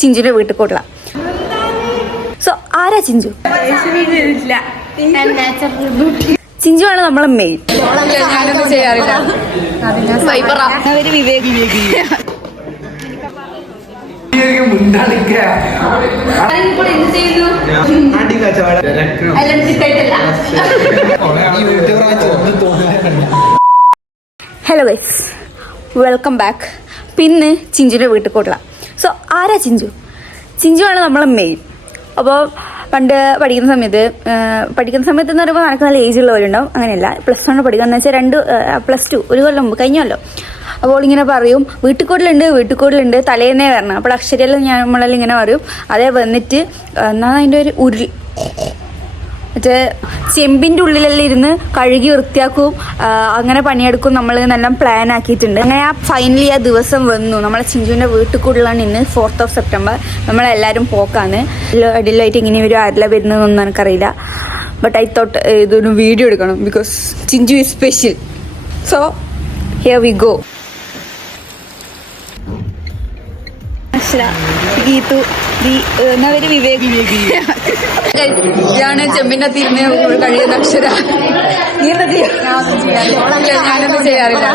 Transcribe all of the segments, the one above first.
ചിഞ്ചുവിന്റെ വീട്ടിൽ കൂടല. സോ ആരാ ചിഞ്ചു? ചിഞ്ചുവാണ് നമ്മളെ മെയിൻ. ഞാനൊന്നും ചെയ്യാറില്ല. Hello guys, welcome back. പിന്നെ ചിഞ്ചുവിന്റെ വീട്ടിൽ കൂടല. സോ ആരാ ചിഞ്ചു? ചിഞ്ചുവാണ് നമ്മളെ മെയിൻ. അപ്പോൾ പണ്ട് പഠിക്കുന്ന സമയത്ത് എന്ന് പറയുമ്പോൾ നടക്ക് നല്ല ഏജ് ഉള്ളവരുണ്ടാവും. അങ്ങനെയല്ല, +1 പഠിക്കുകയെന്ന് വെച്ചാൽ +2 ഒരു കൊല്ലം മുമ്പ് കഴിഞ്ഞല്ലോ. അപ്പോൾ ഇങ്ങനെ പറയും വീട്ടുകൂടലുണ്ട് തലേന്നേ വരണം. അപ്പോൾ അക്ഷരയെല്ലാം നമ്മളെല്ലാം ഇങ്ങനെ പറയും. അതേ വന്നിട്ട് എന്നാൽ അതിൻ്റെ ഒരു ഉരുളി മറ്റേ ചെമ്പിൻ്റെ ഉള്ളിലെല്ലാം ഇരുന്ന് കഴുകി വൃത്തിയാക്കും. അങ്ങനെ പണിയെടുക്കും. നമ്മൾ നല്ല പ്ലാൻ ആക്കിയിട്ടുണ്ട്. അങ്ങനെ ഫൈനലി ആ ദിവസം വന്നു. നമ്മളെ ചിഞ്ചുവിൻ്റെ വീട്ടിൽ കൂടുതലാണ് ഇന്ന് 4th of September. നമ്മളെല്ലാവരും പോക്കാണ്. അടിയിലായിട്ട് ഇങ്ങനെ ഒരു ആരില വരുന്നതെന്നൊന്നും എനിക്കറിയില്ല. ബട്ട് ഐ തോട്ട് ഇതൊരു വീഡിയോ എടുക്കണം because Chinchu is special. So here we go. Geethu ഞാൻ ചെമ്പിന്റെ തീർന്ന് കഴിയുന്ന അക്ഷര. നീ എന്താ ഞാനൊന്നും ചെയ്യാറില്ല.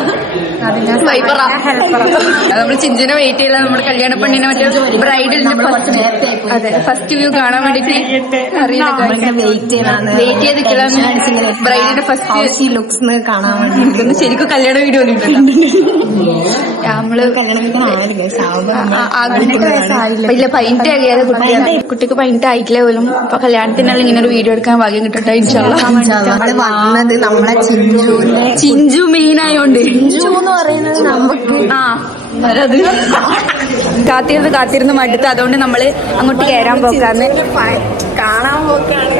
നമ്മൾ ചിഞ്ചുനെ വെയിറ്റ് ചെയ്യില്ല. നമ്മുടെ കല്യാണ പെണ്ണിനെ മറ്റേ ബ്രൈഡലിന്റെ ഫസ്റ്റ് വ്യൂ കാണാൻ വേണ്ടിട്ട് വെയിറ്റ് ചെയ്തിട്ടില്ലാന്ന്. ബ്രൈഡിന്റെ ഫസ്റ്റ് ലുക്സ് കാണാൻ വേണ്ടി ശരിക്കും കല്യാണ വീഡിയോ നമ്മള് ഇല്ല 18 കഴിയാതെ കുട്ടിക്ക് 18 ആയിട്ടില്ല പോലും. അപ്പൊ കല്യാണത്തിനെല്ലാം ഇങ്ങനെ ഒരു വീഡിയോ എടുക്കാൻ ഭാഗ്യം കിട്ടട്ടെ. വന്നത് നമ്മളെ ചിഞ്ചു മെയിൻ ആയോണ്ട് കാത്തിരുന്ന് മടുത്ത്. അതുകൊണ്ട് നമ്മള് അങ്ങോട്ട് കയറാൻ പോക്കാന്ന് കാണാൻ പോക്കാണ്.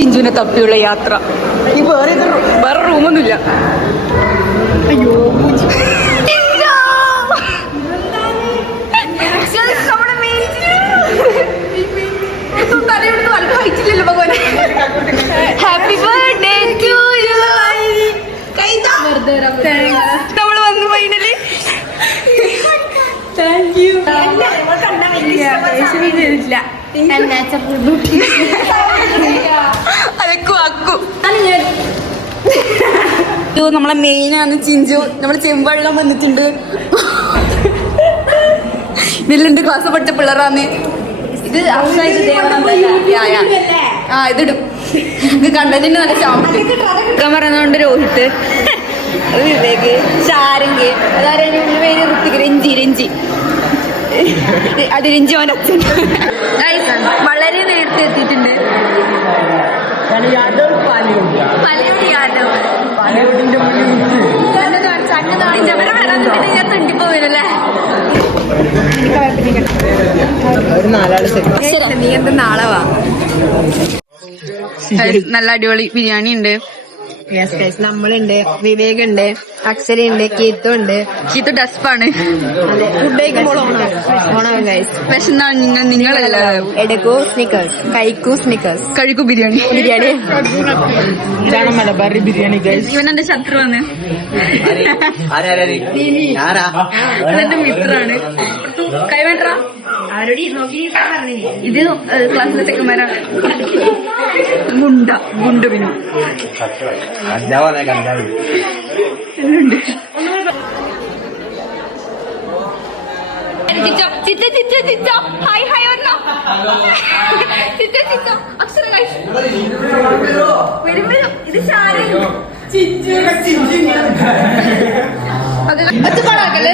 ചിഞ്ചുവിനെ തപ്പിയുള്ള യാത്ര. ഈ വേറെ റൂമൊന്നുമില്ല. അയ്യോ ഹാപ്പി ബർത്ത്ഡേ ടു യു. നമ്മൾ വന്നു ഫൈനലി. Thank you. നമ്മളെ മെയിനാണ് ചിഞ്ചു. നമ്മള് ചെമ്പള്ളം വന്നിട്ടുണ്ട്. ഇതിലുണ്ട് ക്ലാസ് പഠിച്ച പിള്ളേരാന്ന്. ഇത് ഇതിടും. ഇത് കണ്ടന്റിന് നല്ല ചാമ്പിട്ട് പറയുന്നതുകൊണ്ട് രോഹിത്, വിവേക്, ഷാരംഗ്, അതാരും പേര് ഋത്തിക്, രഞ്ജി അത് രഞ്ജി അവൻ അച്ഛൻ. വളരെ നേരത്തെ എത്തിയിട്ടുണ്ട്. ഞാൻ തണ്ടിപ്പോവല്ലേ. നീ എന്താ നാളെ വാ. നല്ല അടിപൊളി ബിരിയാണി ഉണ്ട്. നമ്മളുണ്ട്, വിവേക് ഉണ്ട്, അക്ഷരയുണ്ട്, കീത്തു ഉണ്ട്. കീത്തു ഡസ്പാണ്. ഫുഡ് വിശന്നാണ് നിങ്ങളല്ല. എടുക്കൂ സ്നിക്കേഴ്സ്, കഴിക്കൂ സ്നിക്കേഴ്സ്, കഴിക്കൂ ബിരിയാണി. മലബാറി ബിരിയാണി. ഇവനെന്റെ ശത്രുവാണ്. ഇവനെന്റെ മിത്രാണ്. കൈവേണ്ട ഇത് ക്ലാസ്സിലെ ചെക്കന്മാരാണ്. ഗുണ്ട പിന്നെ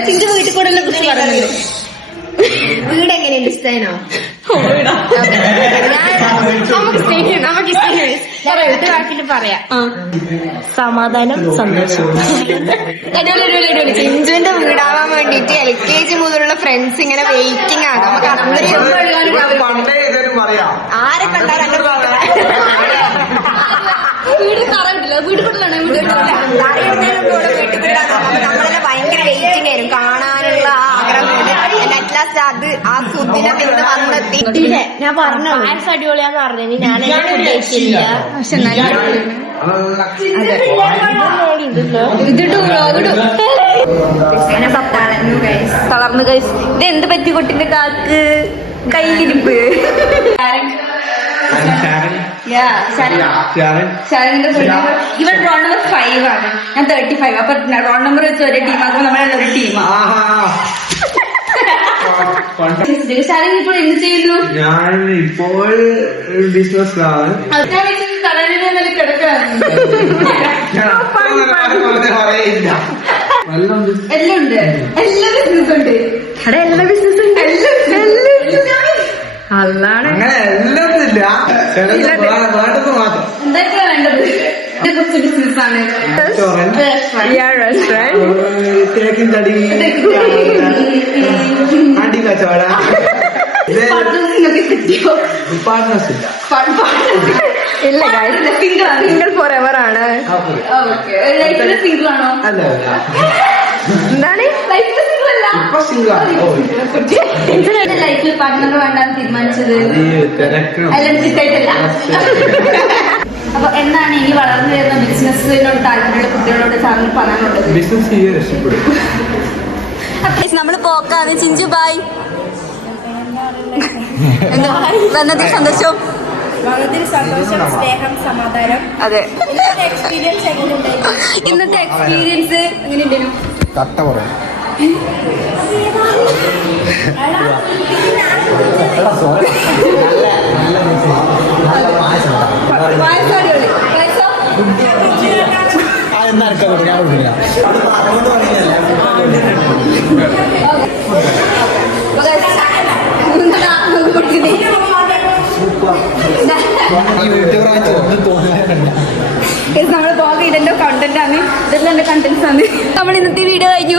ചിഞ്ചു വീട്ടിൽ കൂടെ കുറിച്ച് പറയുന്നുണ്ട്. വീട് എങ്ങനെയുണ്ട്? ഇഷ്ടമാണോ? നമുക്ക് പറയാം. സമാധാനം, സന്തോഷം. ചിഞ്ചുവിന്റെ വീടാവാൻ വേണ്ടിട്ട് LKG മുതലുള്ള ഫ്രണ്ട്സ് ഇങ്ങനെ വെയിറ്റിംഗ് ആണ്. നമുക്ക് അത്രയും ആരെ കണ്ടാലും നമ്മളെല്ലാം ഭയങ്കര വെയിറ്റിംഗ് ആയിരുന്നു കാണാനുള്ള ആഗ്രഹം. ലാസ്റ്റ് അത് ആ സുദിനം ഇന്ന് വന്നെത്തി. ഞാൻ പറഞ്ഞു പായസം അടിപൊളിയാന്ന് പറഞ്ഞു. ഞാൻ ഉദ്ദേശിച്ചില്ല. പക്ഷെ എന്നാലും തളർന്നു ഗൈസ്. ഇത് എന്ത് പറ്റി കുട്ടിന്റെ കാക്ക് കയ്യിലിരിപ്പ്. ഇവൻ റോൾ നമ്പർ 5 ആണ്, ഞാൻ 35. അപ്പൊ റോൾ നമ്പർ വെച്ച് ഒരേ ടീമാക്കുമ്പോ നമ്മളൊരു ടീമാണ്. ഷാരൻ ഇപ്പോൾ എന്ത് ചെയ്യുന്നു? ഞാൻ ഇപ്പോൾ ബിസിനസ്സിലാണ്. എല്ലാം ഉണ്ട്, എല്ലാ ബിസിനസ് ഉണ്ട്. അവിടെ എല്ലാ ബിസിനസ് ഉണ്ട്. അല്ലാണ് അങ്ങനെ എല്ലാത്തില്ല, വേണ്ടത് മാത്രം. എന്തൊക്കെയാ വേണ്ടത്? കുറച്ച് ബിസിനസ് ആണ്. തേക്കിൻ തടി, അടി കച്ചവട, പാർട്ട്നേഴ്സ് ഇല്ല. ഇല്ല സിംഗിൾ ഫോർ എവർ ആണ്. സിംഗിൾ ആണോ? അല്ല എന്താണ് ലൈഫിൽ സിംഗിൾ അല്ല, ഇപ്പൊ സിംഗിളാണ്. ലൈഫിൽ പാർട്ട്ണർ വേണ്ടാന്ന് തീരുമാനിച്ചത് തിരക്കണം. എല്ലാം ചിട്ടായിട്ടല്ല. അപ്പൊ എന്താണ് ഇനി വളർന്നു വരുന്ന ബിസിനസ്സിനോട് താല്പര്യമുള്ള കുട്ടികളോട് സാറിന് പറയാനുള്ളത്? ബിസിനസ് ചെയ്യാൻ രക്ഷപ്പെടും. നമ്മള് പോക്കാണ്. ചിഞ്ചു ബായ്. വന്നതിൽ സന്തോഷം. വളരെ സന്തോഷം, സ്നേഹം, സമാധാനം. അതെ, എക്സ്പീരിയൻസ് എങ്ങനെയുണ്ടായിരുന്നു? ഇന്നത്തെ എക്സ്പീരിയൻസ് എങ്ങനെയുണ്ടായിരുന്നു? കട്ട പറയാം. നമ്മള് ബ്ലോഗ് ഇതിന്റെ കണ്ടന്റ് ആണ്, ഇതെല്ലാം എന്റെ കണ്ടന്റ്സ് ആണ്. നമ്മൾ ഇന്നത്തെ വീഡിയോ കഴിഞ്ഞു.